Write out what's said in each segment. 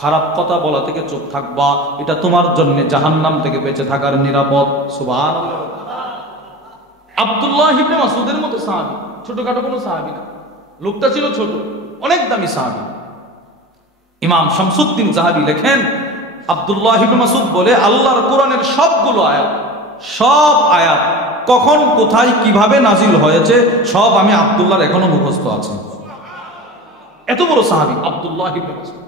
খারাপ কথা বলা থেকে চুপ থাকবা, এটা তোমার জন্য জাহান্নাম থেকে বেঁচে থাকার নিরাপদ। সুবহানাল্লাহ। আব্দুল্লাহ ইবনে মাসউদের মতো সাহাবী, ছোটখাটো কোনো সাহাবী না, লোকটা ছিল ছোট, অনেক দামি সাহাবী। ইমাম শামসুদ্দিন জাহাবী লেখেন, আব্দুল্লাহ ইবনে মাসউদ বলে, আল্লাহর কোরআনের সবগুলো আয়াত, সব আয়াত কখন কোথায় কিভাবে নাজিল হয়েছে সব আমি আব্দুল্লাহর এখনো মুখস্থ আছে। এত বড় সাহাবী আব্দুল্লাহ ইবনে মাসউদ।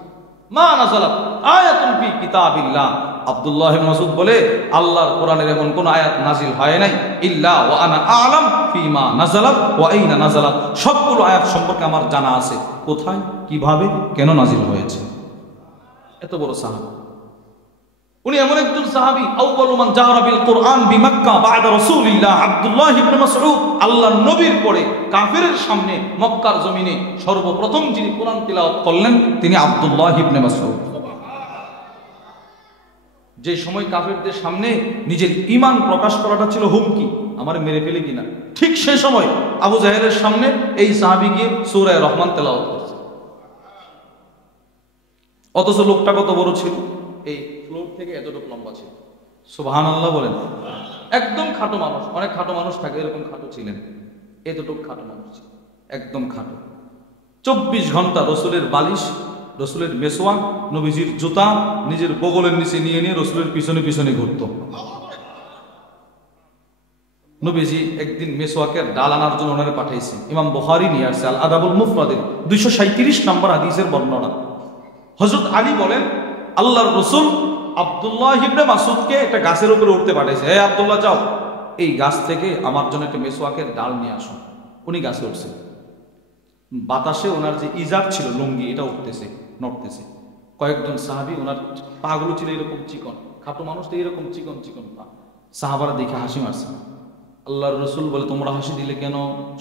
মা নাযালাত আয়াতুন ফি কিতাবিল্লাহ, আব্দুল্লাহ ইবনে মাসউদ বলে, আল্লাহর কোরআনের এমন কোন আয়াত নাজিল হয় নাই ইল্লা ওয়া আনা আ'লাম ফিমা নাযালাত ওয়া আইনা নাযালাত, সবগুলো আয়াত সম্পর্কে আমার জানা আছে, কোথায় কিভাবে কেন নাজিল হয়েছে। এত বড় সাহাবী। উনি এমন একজন সাহাবী, আউয়ালু মান জাহারা বিল কুরআন বিমক্কা বা'দা রাসূলিল্লাহ, আব্দুল্লাহ ইবনে মাসউদ আল্লাহর নবীর পরে কাফিরের সামনে মক্কার জমিনে সর্বপ্রথম যিনি কোরআন তিলাওয়াত করলেন তিনি আব্দুল্লাহ ইবনে মাসউদ। যে সময় কাফিরদের সামনে নিজের ঈমান প্রকাশ করাটা ছিল হুমকি, আমার মেরে ফেলে কিনা, ঠিক সেই সময় আবু জাহেলের সামনে এই সাহাবী গিয়ে সূরা রহমান তেলাওয়াত করছে। অথচ লোকটা কত বড় ছিল, এই ফ্লোর থেকে এতটুকু লম্বা ছিল। সুবহানাল্লাহ বলেন। একদম খাটো মানুষ, অনেক খাটো মানুষ থাকে, এরকম খাটো ছিলেন, এতটুকু খাটো মানুষ ছিল, একদম খাটো। 24 ঘন্টা রসুলের বালিশ, রসুলের মেসওয়াক, নবীজির জুতা নিজের বগলের নিচে নিয়ে নিয়ে রসুলের পিছনে পিছনে ঘুরত। নবীজি একদিন মেসওয়াকের ডাল আনার জন্য ওনারে পাঠাইছে। ইমাম বুখারী নিয়ে আসছে আল আদাবুল মুফরাদের 237 নম্বর হাদিসের বর্ণনা। হযরত আলী বলেন, আল্লাহর রাসূল আব্দুল্লাহ ইবনে মাসউদকে একটা গাছের উপরে উঠতে পাঠাইছে, হে আব্দুল্লাহ যাও এই গাছ থেকে আমার জন্য একটা মেসওয়াকের ডাল নিয়ে আসো। উনি গাছে উঠছে, বাতাসে ওনার যে ইজার ছিল লুঙ্গি এটা উঠতেছে নড়তেছে। কয়েকজন সাহাবী, ওনার পাগুলো ছিল এরকম চিকন, খাটো মানুষ তো এরকম চিকন চিকন পা, সাহাবারা দেখে হাসি মারছে। আল্লাহর রাসূল বলে, তোমরা হাসি দিলে কেন?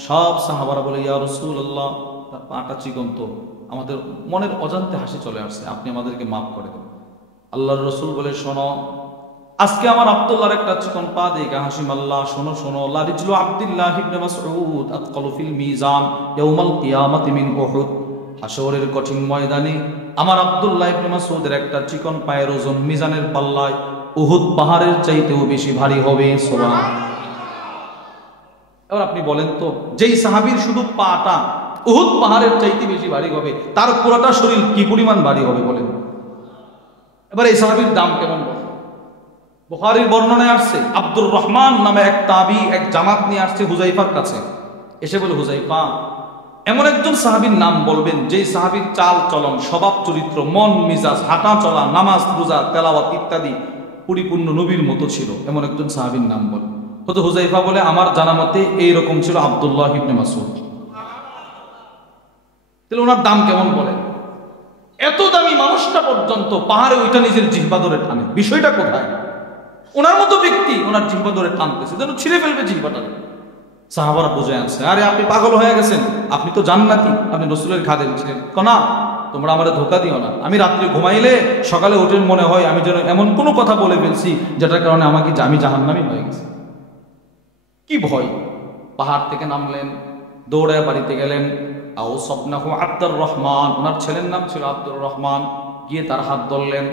সব সাহাবারা বলে, ইয়া রাসূলুল্লাহ তার পাটা চিকন তো আমাদের মনের অজান্তে হাসি চলে আসছে, আপনি আমাদেরকে মাফ করে দেন। আল্লাহর রাসূল বলে, শোনো, আজকে আমার আব্দুল্লাহর একটা চিকন পা দেখে হাসি মাল্লা, শোনো শোনো, লা রিজলু আব্দুল্লাহ ইবনে মাসউদ আতকালু ফিল মিজান ইয়াউমাল কিয়ামাতি মিন উহুদ, হাশরের কঠিন ময়দানে আমার আব্দুল্লাহ ইবনে মাসউদের একটা চিকন পায়ের ওজন মিজানের পাল্লায় উহুদ পাহাড়ের চাইতেও বেশি ভারী হবে। সুবহানাল্লাহ। এবার আপনি বলেন তো, যেই সাহাবীর শুধু পাটা উহুদ পাহাড়ের চাইতে বেশি ভারী হবে, তার পুরোটা শরীর কি পরিমাণ ভারী হবে বলেন। এবার এই সাহাবীর দাম কেমন? বুখারীর বর্ণনায় আসছে, আব্দুর রহমান নামে এক তাবী এক জামাত নিয়ে আসছে হুযায়ফার কাছে, এসে বলে, হুযায়ফা এমন একজন সাহাবীর নাম বলবেন যেই সাহাবীর চাল চলন, স্বভাব চরিত্র, মন মিজাজ, হাঁটা চলা, নামাজ রোজা তেলাওয়াত ইত্যাদি পরিপূর্ণ নবীর মতো ছিল, এমন একজন সাহাবীর নাম বল। তো হুযায়ফা বলে, আমার জানা মতে এইরকম ছিল আব্দুল্লাহ ইবনে মাসউদ। তাহলে ওনার দাম কেমন বলেন? এত দামি মানুষটা পর্যন্ত পাহাড়ে ওইটা নিজের জিহ্বা ধরে টানে, বিষয়টা কোথায়? ওনার মতো ব্যক্তি ওনার জিহ্বা ধরে টানতেছে, যেন ছিঁড়ে ফেলবে জিহ্বাটা। সাহাবারা বুঝে আনছে, আরে আপনি পাগল হয়ে গেছেন, আপনি তো জান্নাতি, আপনি রাসূলের খাদেম ছিলেন। না, তোমরা আমারে ধোঁকা দিও না, আমি রাত্রে ঘুমাইলে সকালে উঠে মনে হয় আমি যেন এমন কোনো কথা বলে ফেলছি যেটার কারণে আমি জাহান্নামী হয়ে গেছি। কি ভয়! পাহাড় থেকে নামলেন, দৌড়ায় বাড়িতে গেলেন। আও সবনাহু আব্দুর রহমান, ওনার ছেলের নাম ছিল আব্দুর রহমান, গিয়ে তার হাত ধরলেন,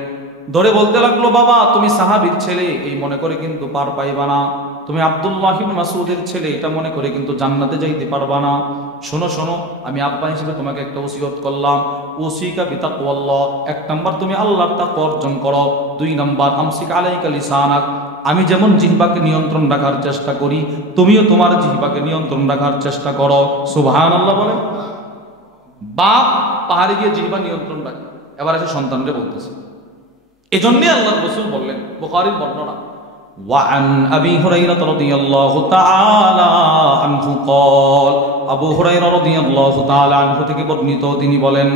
ধরে বলতে লাগলো, বাবা তুমি সাহাবীর ছেলে এই মনে করে কিন্তু পার পাইবা না, তুমি আব্দুল্লাহ ইবনে মাসউদের ছেলে এটা মনে করে কিন্তু জান্নাতে যাইতে পারবা না। শোনো শোনো, আমি আব্বা হিসেবে তোমাকে একটা ওসিয়ত করলাম, ওসিকা বিতাকওয়াল্লাহ, 1 নাম্বার তুমি আল্লাহর তাকওয়া অর্জন করো, 2 নাম্বার আমসিক আলাইকা লিসানাক, আমি যেমন জিহ্বাকে নিয়ন্ত্রণ রাখার চেষ্টা করি তুমিও তোমার জিহ্বাকে নিয়ন্ত্রণ রাখার চেষ্টা করো। সুবহানাল্লাহ বলে। বাপ পাহাড়ে গিয়ে জিহ্বা নিয়ন্ত্রণ রাখে, এবার এসে সন্তানরে বলতেছে। এজন্যই আল্লাহর রাসূল বললেন, বুখারীর বর্ণনা, ওয়ান আবি হুরায়রা রাদিয়াল্লাহু তাআলা আনহু قال, আবু হুরায়রা রাদিয়াল্লাহু তাআলা আনহু থেকে বর্ণিত, তিনি বলেন,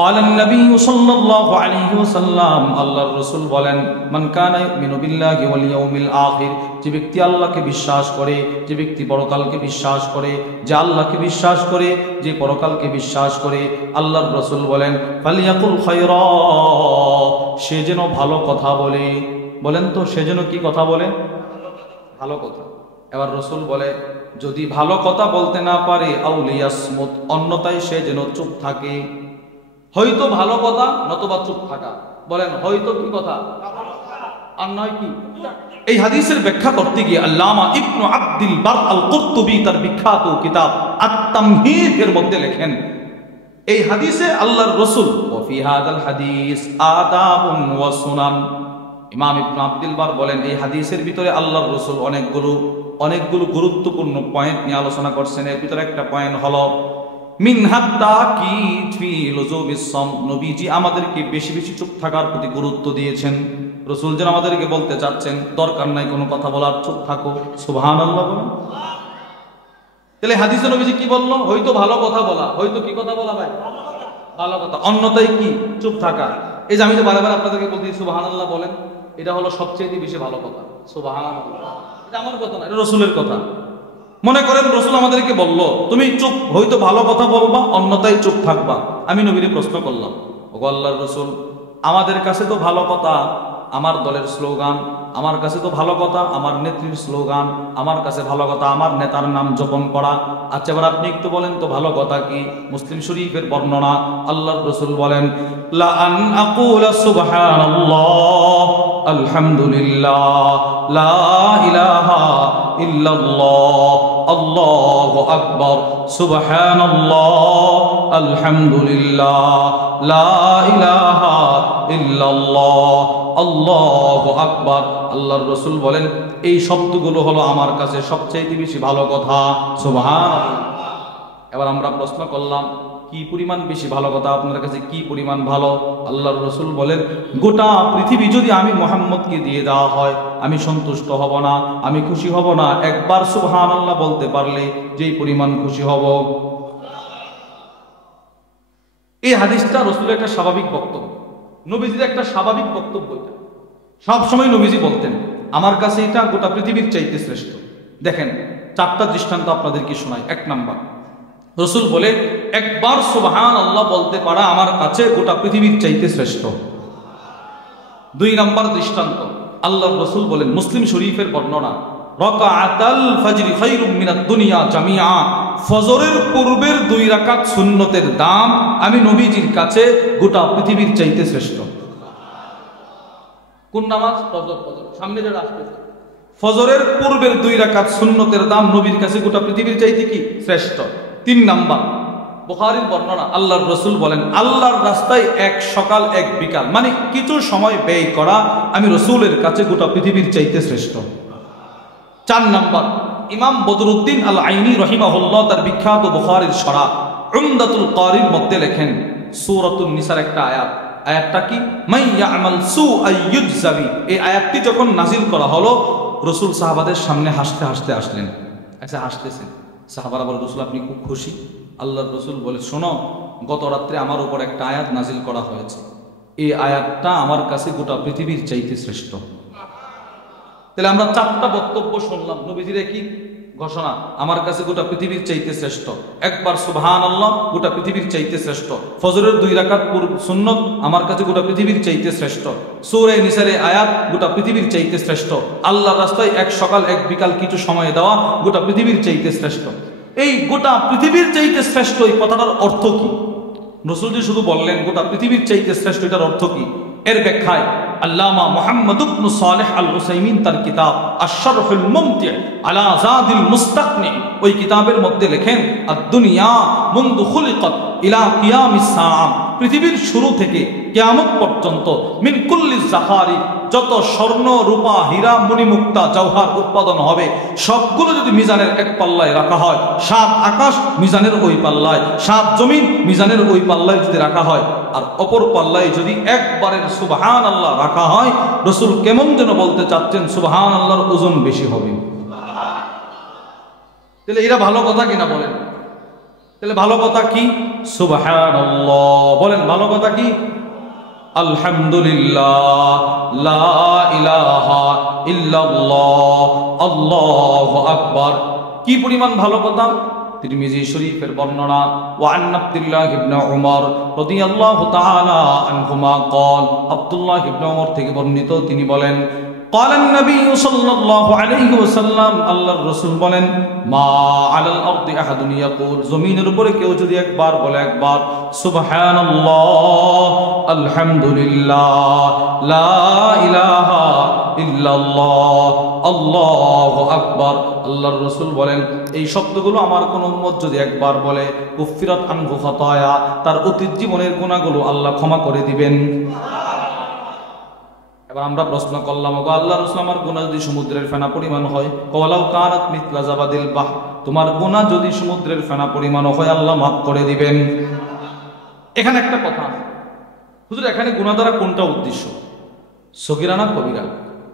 قال النبي صلى الله عليه وسلم, আল্লাহর রাসূল বলেন, মান কানা ইউমিনু বিল্লাহি ওয়াল ইয়াউমিল আখির, যে ব্যক্তি আল্লাহকে বিশ্বাস করে, যে ব্যক্তি পরকালকে বিশ্বাস করে, যে আল্লাহকে বিশ্বাস করে, যে পরকালকে বিশ্বাস করে, আল্লাহর রাসূল বলেন, ফালিয়াকুল খায়রা, সে যেন ভালো কথা বলে। বলেন তো, সে যেন কি কথা বলে? ভালো কথা। এবার রাসূল বলে, যদি ভালো কথা বলতে না পারে আউলিয়াসমুত, অন্যথায় সে যেন চুপ থাকে। হয়তো ভালো কথা নতুবা চুপ থাকা। বলেন হয়তো কি কথা আর নয় কি? এই হাদিসের ব্যাখ্যা করতে গিয়ে আল্লামা ইবনু আব্দুল বার আল কুরতুবী তার বিখ্যাত কিতাব আত-তামহিদ এর মধ্যে লেখেন, এই হাদিসে আল্লাহর রাসূল ওয়া ফি হাদাল হাদিস আদাবুন ওয়া সুনান। ইমাম ইবনু আব্দুল বার বলেন এই হাদিসের ভিতরে আল্লাহর রাসূল অনেকগুলো গুরুত্বপূর্ণ পয়েন্ট নিয়ে আলোচনা করছেন। এর ভিতরে একটা পয়েন্ট হলো মিনহাত তাকিদ ফি লুজুমিস সাম, নবীজি আমাদেরকে বেশি বেশি চুপ থাকার প্রতি গুরুত্ব দিয়েছেন। রাসূল যেন আমাদেরকে বলতে চাচ্ছেন দরকার নাই কোনো কথা বলার, চুপ থাকো। সুবহানাল্লাহ বলেন। তাহলে হাদিসে নবীজি কি বললো? হয়তো ভালো কথা বলা। হয়তো কি কথা বলা ভাই? ভালো কথা। অন্যথায় কি? চুপ থাকা। এই যে আমি যে বারবার আপনাদেরকে বলছি সুবহানাল্লাহ বলেন, এটা হলো সবচেয়ে বেশি ভালো কথা। সুবহানাল্লাহ, এটা আমার কথা না, এটা রাসূলের কথা। মনে করেন রাসূল আমাদেরকে বলল তুমি চুপ, হয়তো ভালো কথা বলবা, অন্যথায় চুপ থাকবা। আমি নবীকে প্রশ্ন করলাম, ওগো আল্লাহর রাসূল, আমাদের কাছে তো ভালো কথা আমার দলের স্লোগান, আমার কাছে তো ভালো কথা আমার নেত্রীর স্লোগান, আমার কাছে ভালো কথা আমার নেতার নাম জপন করা। আচ্ছা এবার আপনি একটু বলেন তো ভালো কথা কি? মুসলিম শরীফের বর্ণনা, আল্লাহর রাসূল বলেন লা আন আকুলা সুবহানাল্লাহ আলহামদুলিল্লাহ লা ইলাহা ইল্লাল্লাহ আল্লাহু আকবার সুবহানাল্লাহ আলহামদুলিল্লাহ লা ইলাহা ইল্লাল্লাহ আল্লাহু আকবার। আল্লাহর রাসূল বলেন এই শব্দগুলো হলো আমার কাছে সবচেয়ে বেশি ভালো কথা। সুবহানাল্লাহ। এবার আমরা প্রশ্ন করলাম কি পরিমাণ বেশি ভালো কথা আপনার কাছে, কি পরিমাণ ভালো? আল্লাহর রাসূল বলেন গোটা পৃথিবী যদি আমি মুহাম্মদকে দিয়ে দেওয়া হয় আমি সন্তুষ্ট হব না, আমি খুশি হব না। একবার সুবহানাল্লাহ বলতে পারলে যেই পরিমাণ খুশি হব। এই হাদিসটা রাসূলের একটা স্বাভাবিক বক্তব্য, নবীজির একটা স্বাভাবিক বক্তব্য। এটা সবসময় নবীজি বলতেন আমার কাছে এটা গোটা পৃথিবীর চাইতে শ্রেষ্ঠ। দেখেন চারটা দৃষ্টান্ত আপনাদেরকে শোনাই। এক নাম্বার, রাসূল বলে একবার সুবহানাল্লাহ বলতে পারা আমার কাছে গোটা পৃথিবীর চাইতে শ্রেষ্ঠ। দুই নাম্বার দৃষ্টান্ত, আল্লাহর রাসূল বলেন মুসলিম শরীফের বর্ণনা, রাকাআতাল ফাজরি খায়রুম মিনাদ দুনিয়া জামিআ, ফজরের পূর্বের 2 রাকাত সুন্নতের দাম আমি নবীজির কাছে গোটা পৃথিবীর চাইতে শ্রেষ্ঠ। কোন নামাজ? ফজর। সামনে যেটা আসতেছে ফজরের পূর্বের 2 রাকাত সুন্নতের দাম নবীর কাছে গোটা পৃথিবীর চাইতে কি শ্রেষ্ঠ। 3 নাম্বার বুখারীর বর্ণনা, আল্লাহর রাসূল বলেন আল্লাহর রাস্তায় এক সকাল এক বিকাল মানে কিছু সময় ব্যয় করা আমি রাসূলের কাছে গোটা পৃথিবীর চাইতে শ্রেষ্ঠ। 4 নাম্বার, ইমাম বদরুদ্দিন আল আইনি রহিমাহুল্লাহ তার বিখ্যাত বুখারীর শরহ উমদাতুল কারির মধ্যে লেখেন সূরাতুন নিসার একটা আয়াতটা কি মান ইয়ামাল সুআ ইউজজাবি, এই আয়াতটি যখন নাজিল করা হলো রাসূল সাহাবাদের সামনে হাসতে হাসতে আসলেন। আচ্ছা হাসতেছেন, সাহাবারা বলে রাসূল আপনি খুব খুশি? আল্লাহর রাসূল বলে শোনো গত রাত্রে আমার উপর একটা আয়াত নাজিল করা হয়েছে, এই আয়াতটা আমার কাছে গোটা পৃথিবীর চাইতে শ্রেষ্ঠ। তাহলে আমরা 4টা বক্তব্য শুনলাম, নবীজির কি ঘোষণা আমার কাছে গোটা পৃথিবীর চাইতে শ্রেষ্ঠ। একবার সুবহানাল্লাহ গোটা পৃথিবীর চাইতে শ্রেষ্ঠ। ফজরের 2 রাকাত সুন্নত আমার কাছে গোটা পৃথিবীর চাইতে শ্রেষ্ঠ। সূরা নিসার আয়াত গোটা পৃথিবীর চাইতে শ্রেষ্ঠ। আল্লাহর রাস্তায় এক সকাল এক বিকাল কিছু সময় দেওয়া গোটা পৃথিবীর চাইতে শ্রেষ্ঠ। এই গোটা পৃথিবীর চাইতে শ্রেষ্ঠ এই কথাটার অর্থ কি? রাসূলজি শুধু বললেন গোটা পৃথিবীর চাইতে শ্রেষ্ঠ, এটার অর্থ কি? এর ব্যাখ্যায় আল্লামা মুহাম্মদ ইবনে সালেহ আল উসাইমিন তার কিতাব আশ-শারহুল মুমতি' আলা যাদিল মুস্তাকনি ওই কিতাবের মধ্যে লেখেন আদ-দুনিয়া মুনযু খুলিকাত ইলা কিয়ামিস সাআ, পৃথিবীর শুরু থেকে কিয়ামত পর্যন্ত মিন কুল্লি যাখারি যত স্বর্ণ রূপা হীরা মণিমুক্তা জওহর উৎপাদন হবে সবগুলো যদি মিজানের এক পাল্লায় রাখা হয়, 7 আকাশ মিজানের ওই পাল্লায়, 7 জমিন মিজানের ওই পাল্লায় যদি রাখা হয় আর অপর পাল্লায় যদি একবারের সুবহানাল্লাহ রাখা হয়, রাসূল কেমন যেন বলতে চাচ্ছেন সুবহানাল্লাহর ওজন বেশি হবে। তাহলে এরা ভালো কথা কিনা বলেন? তাহলে ভালো কথা কি? সুবহানাল্লাহ বলেন। ভালো কথা কি? আলহামদুলিল্লাহ লা ইলাহা ইল্লাল্লাহ আল্লাহু আকবার। কি পরিমাণ ভালো কথা! তিরমিজি শরীফের বর্ণনা ওয়া আন আব্দুল্লাহ ইবনে উমর রাদিয়াল্লাহু তাআলা আনহুমা قال আব্দুল্লাহ ইবনে উমর থেকে বর্ণিত তিনি বলেন قال النبي صلى الله عليه وسلم আল্লাহর রাসূল বলেন মা আলাল আরদি আহাদুন ইয়াকুল, জমিনের উপরে কেউ যদি একবার বলে একবার সুবহানাল্লাহ আলহামদুলিল্লাহ, লা ইলাহা ইল্লাল্লাহ, আল্লাহু আকবার। আল্লাহর রাসূল বলেন এই শব্দগুলো আমার কোন উম্মত যদি একবার বলে কুফিরাত আনহু খাতায়া, তার অতীত জীবনের গুনাহগুলো আল্লাহ ক্ষমা করে দিবেন। এবার আমরা প্রশ্ন করলাম, ওগো আল্লাহর রাসূল, আমার গুনাহ যদি সমুদ্রের ফেনা পরিমাণ হয়, কওয়ালাউ কানাত মিথলা জাবাদিল বাহ, তোমার গুনাহ যদি সমুদ্রের ফেনা পরিমাণ হয় আল্লাহ মাফ করে দিবেন। এখানে একটা কথা, হুজুর এখানে গুনাহ দ্বারা কোনটা উদ্দেশ্য, সগীরা না কবিরা?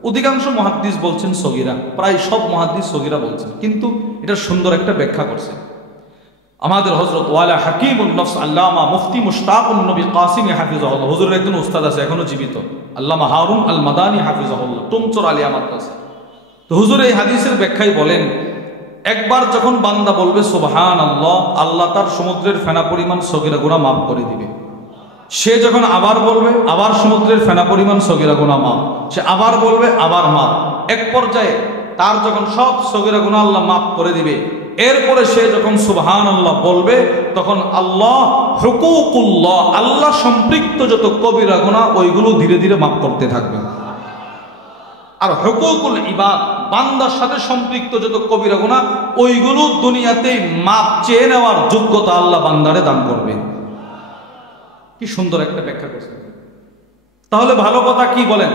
অধিকাংশ মুহাদ্দিস বলছেন সগীরা, প্রায় সব মুহাদ্দিস সগীরা বলছেন, কিন্তু এটা সুন্দর একটা ব্যাখ্যা করছেন আমাদের হযরত ওয়ালা হাকিমুন নফস আল্লামা মুফতি মুশতাকুন নবী কাসিম হাফিজাহুল্লাহ। হুজুরের একজন উস্তাদ আছে এখনো জীবিত, আল্লামা হারুন আল মাদানী হাফিজাহুল্লাহ, টুমচর আলিয়া মাদ্রাসা। তো হুজুর এই হাদিসের ব্যাখ্যায় বলেন, একবার যখন বান্দা বলবে সুবহানাল্লাহ, আল্লাহ তার সমুদ্রের ফেনা পরিমাণ সগীরা গুনাহ মাফ করে দিবে। সে যখন আবার বলবে, আবার সমুদ্রের ফেনা পরিমাণ সগীরা গুনাহ মাফ, সে আবার বলবে, আবার মাফ। এক পর্যায়ে তার যখন সব সগীরা গুনাহ আল্লাহ মাফ করে দিবে, এরপরে সে যখন সুবহানাল্লাহ বলবে, তখন আল্লাহ হুকুকুল্লাহ, আল্লাহ সম্পৃক্ত যত কবিরা গুনাহ ওইগুলো ধীরে ধীরে মাফ করতে থাকবে। আর হুকুকুল ইবাদ, বান্দার সাথে সম্পৃক্ত যত কবিরা গুনাহ ওইগুলো দুনিয়াতেই মাপ চেয়ে নেওয়ার যোগ্যতা আল্লাহ বান্দারে দান করবে। কি সুন্দর একটা ব্যাখ্যা করছে। তাহলে ভালো কথা কি বলেন,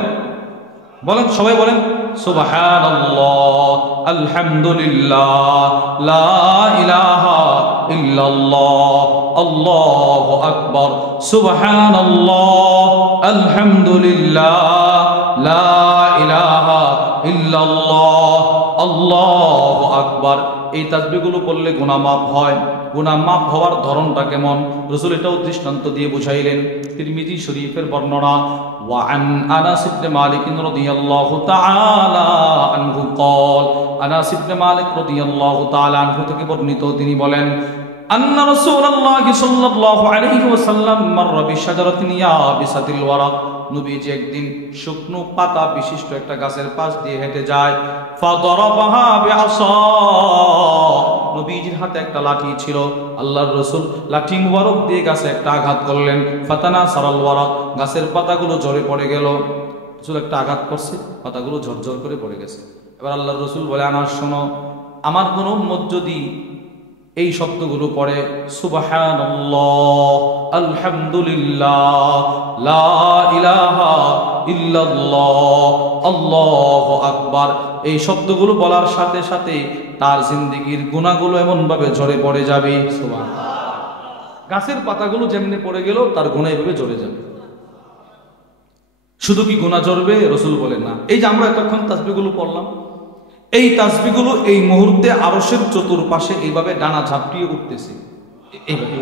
বলেন সবাই বলেন সুবহানাল্লাহ, আলহামদুলিল্লাহ, লা ইলাহা ইল্লাল্লাহ, আল্লাহু আকবার, সুবহানাল্লাহ, আলহামদুলিল্লাহ, লা ইলাহা ইল্লাল্লাহ, আল্লাহু আকবার। এই তাসবিহগুলো পড়লে গুনাহ মাফ হয়। গুনাহ মাফ হওয়ার ধরনটা কেমন, রাসূল এটাও দৃষ্টান্ত দিয়ে বুঝাইলেন। তিরমিজি শরীফের বর্ণনা, ওয়া আন আনাস ইবনে মালিক রাদিয়াল্লাহু তাআলা আনহু قال, আনাস ইবনে মালিক রাদিয়াল্লাহু তাআলা আনহু থেকে বর্ণিত, তিনি বলেন, আন্না রাসূলুল্লাহ সাল্লাল্লাহু আলাইহি ওয়াসাল্লাম মাররা বিশাজারাতিন ইয়াবিসাতিল ওয়ারাক, নবীজি একদিন শুকনো পাতা বিশিষ্ট একটা গাছের পাশ দিয়ে হেঁটে যায়। ফাদরাবাহা বিআসা, নবীজির হাতে একটা লাঠি ছিল। আল্লাহর রাসূল লাঠি মুবারক দিয়ে গাছে একটা আঘাত করলেন। ফাতানা সারাল ওয়ারাক, গাছের পাতাগুলো ঝরে পড়ে গেল। রাসূল একটা আঘাত করছে, পাতাগুলো ঝরঝর করে পড়ে গেছে। এবার আল্লাহর রাসূল বলে, আনাস শোনো, আমার কোন উম্মত যদি এই শব্দগুলো পড়ে সুবহানাল্লাহ, আলহামদুলিল্লাহ, লা ইলাহা ইল্লাল্লাহ, আল্লাহু আকবার, এই শব্দগুলো বলার সাথে সাথে তার জিন্দেগীর গুনাহগুলো এমন ভাবে ঝরে পড়ে যাবে। সুবহানাল্লাহ, গাছের পাতাগুলো যেমনি পড়ে গেল তার গুনাহ এভাবে ঝরে যাবে। শুধু কি গুনাহ ঝরবে? রাসূল বলেন না। এই যে আমরা এতক্ষণ তাসবিহগুলো পড়লাম, এই তাসবিহগুলো এই মুহূর্তে আরশের চতুর্পাশে এইভাবে ডানা ঝাপটিয়ে উঠতেছে। এইভাবে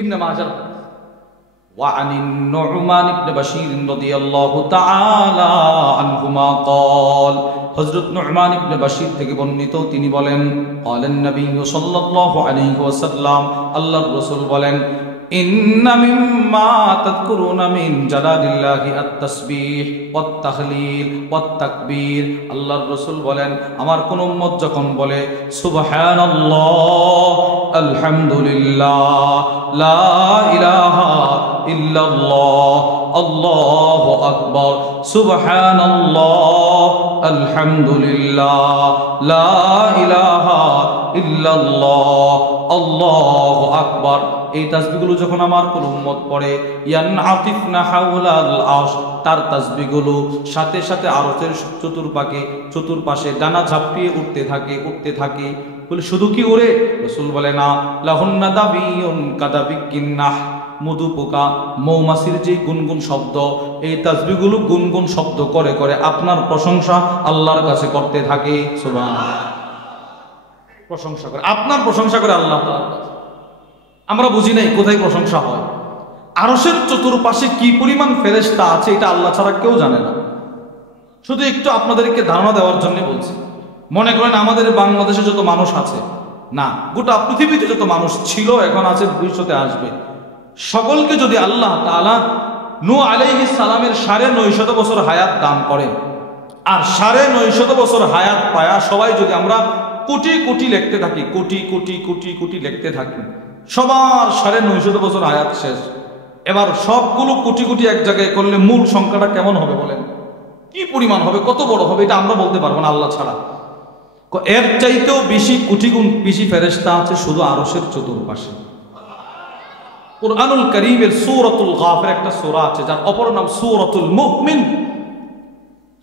ইবনে মাজাহ, ওয়া আনিন নু'মান ইবনে বাশীর রাদিয়াল্লাহু তাআলা আনহুমা قال, হযরত নু'মান ইবনে বাশীর থেকে বর্ণিত, তিনি বলেন, ক্বালান নবী সাল্লাল্লাহু আলাইহি ওয়াসাল্লাম, আল্লাহর রাসূল বলেন, ইন্না মিম্মা তাযকুরুনা মিন জালালিল্লাহি আত-তাসবিহ ওয়াত তাহলিল ওয়াত তাকবীর। আল্লাহর রাসূল বলেন, আমার কোন উম্মত যখন বলে সুবহানাল্লাহ, আলহামদুলিল্লাহ, লা ইলাহা ইল্লাল্লাহ, আল্লাহু আকবার, সুবহানাল্লাহ, আলহামদুলিল্লাহ, লা ইলাহা ইল্লাল্লাহ, আল্লাহু আকবার, এই তাসবিহগুলো যখন আমার কোন উম্মত পড়ে, ইয়ানআতিফনা হাওলাল আরশ, তার তাসবিহগুলো সাথে সাথে আরশের চতুর্পাশে ডানা ঝাপটিয়ে উঠতে থাকে। বলে শুধু কি ওরে? রাসূল বলে না, লাহুন্না দাবিয়ুন কাদাবিকিন্নাহ, মধু পোকা মৌমাছির যে গুনগুন শব্দ, এই তাসবিহগুলো গুনগুন শব্দ করে করে আপনার প্রশংসা আল্লাহর কাছে করতে থাকে। সুবহানাল্লাহ, প্রশংসা করে, আপনার প্রশংসা করে আল্লাহ তাআলার কাছে। আমরা বুঝি নাই কোথায় প্রশংসা হয়। আরশের চতুর্পাশে কি পরিমাণ ফেরেশতা আছে এটা আল্লাহ ছাড়া কেউ জানে না। শুধু একটু আপনাদেরকে ধারণা দেওয়ার জন্য বলছি। মনে করেন আমাদের বাংলাদেশে যত মানুষ আছে, না গোটা পৃথিবীতে যত মানুষ ছিল, এখন আছে, ভবিষ্যতে আসবে, সকলকে যদি আল্লাহ তাআলা নূহ আলাইহিস সালামের 950 বছর হায়াত দান করেন, আর 950 বছর হায়াত পায়া সবাই যদি আমরা কোটি কোটি লিখতে থাকি, কোটি কোটি কোটি কোটি লিখতে থাকি, সবার 950 বছর হায়াত শেষ, এবার সবগুলো কোটি কোটি এক জায়গায় করলে মূল সংখ্যাটা কেমন হবে বলেন? কি পরিমাণ হবে, কত বড় হবে, এটা আমরা বলতে পারবো না আল্লাহ ছাড়া। এর চাইতেও বেশি কোটি গুণ বেশি ফেরেশতা আছে শুধু আরশের চতুর্পাশে। কুরআনুল কারীমের সূরাতুল গাফির একটা সূরা আছে যার অপর নাম সূরাতুল মুমিন,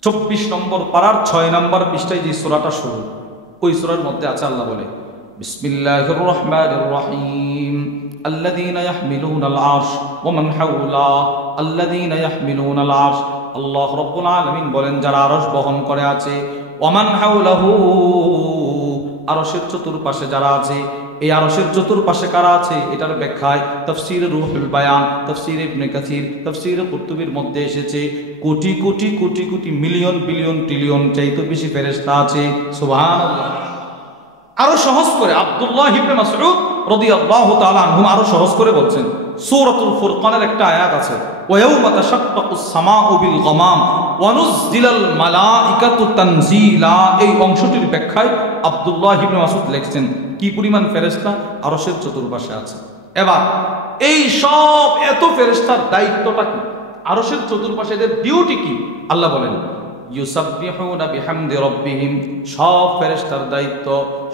24 নম্বর পারার 6 নম্বর পৃষ্ঠায় যে সূরাটা শুরু, ওই সূরার মধ্যে আছে আল্লাহ বলে বিসমিল্লাহির রহমানির রহিম আল্লাযীনা ইয়াহমিলুনাল আরশ ওয়া মান হাওলা আল্লাযীনা ইয়াহমিলুনাল আরশ। আল্লাহ রাব্বুল আলামিন বলেন যারা আরশ বহন করে আছে, ওয়া মান হাওলাহু আরশের চতুর্পাশে যারা আছে। এই আরশের চতুর্পাশে কারা আছে এটার ব্যাখ্যায় তাফসীরে রুহুল বায়ান, তাফসীরে ইবনে কাসির, তাফসীরে কুরতুবীর মধ্যে এসেছে crore crore crore crore million billion trillion চাইতে বেশি ফেরেশতা আছে। সুবহানাল্লাহ। আরো সহজ করে আব্দুল্লাহ ইবনে মাসউদ রাদিয়াল্লাহু তাআলা আনহু আরো সহজ করে বলছেন, সূরাতুল ফুরকানের একটা আয়াত আছে ওয়া ইয়াউমা তাশাক্কাকুস সামাউ বিল গামাম ওয়া নুযিলাল মালাইকাতু তানজিলা। এই অংশটির ব্যাখ্যায় আব্দুল্লাহ ইবনে মাসউদ লিখছেন কি পরিমাণ ফেরেশতা আরশের চতুর্পাশে আছে। এবার এই সব এত ফেরেশতার দায়িত্বটা কি, আরশের চতুর্পাশে এদের ডিউটি কি? আল্লাহ বলেন ইউসাব্বিহুনা বিহামদি রাব্বিহিম, সব ফেরেশতার দায়িত্ব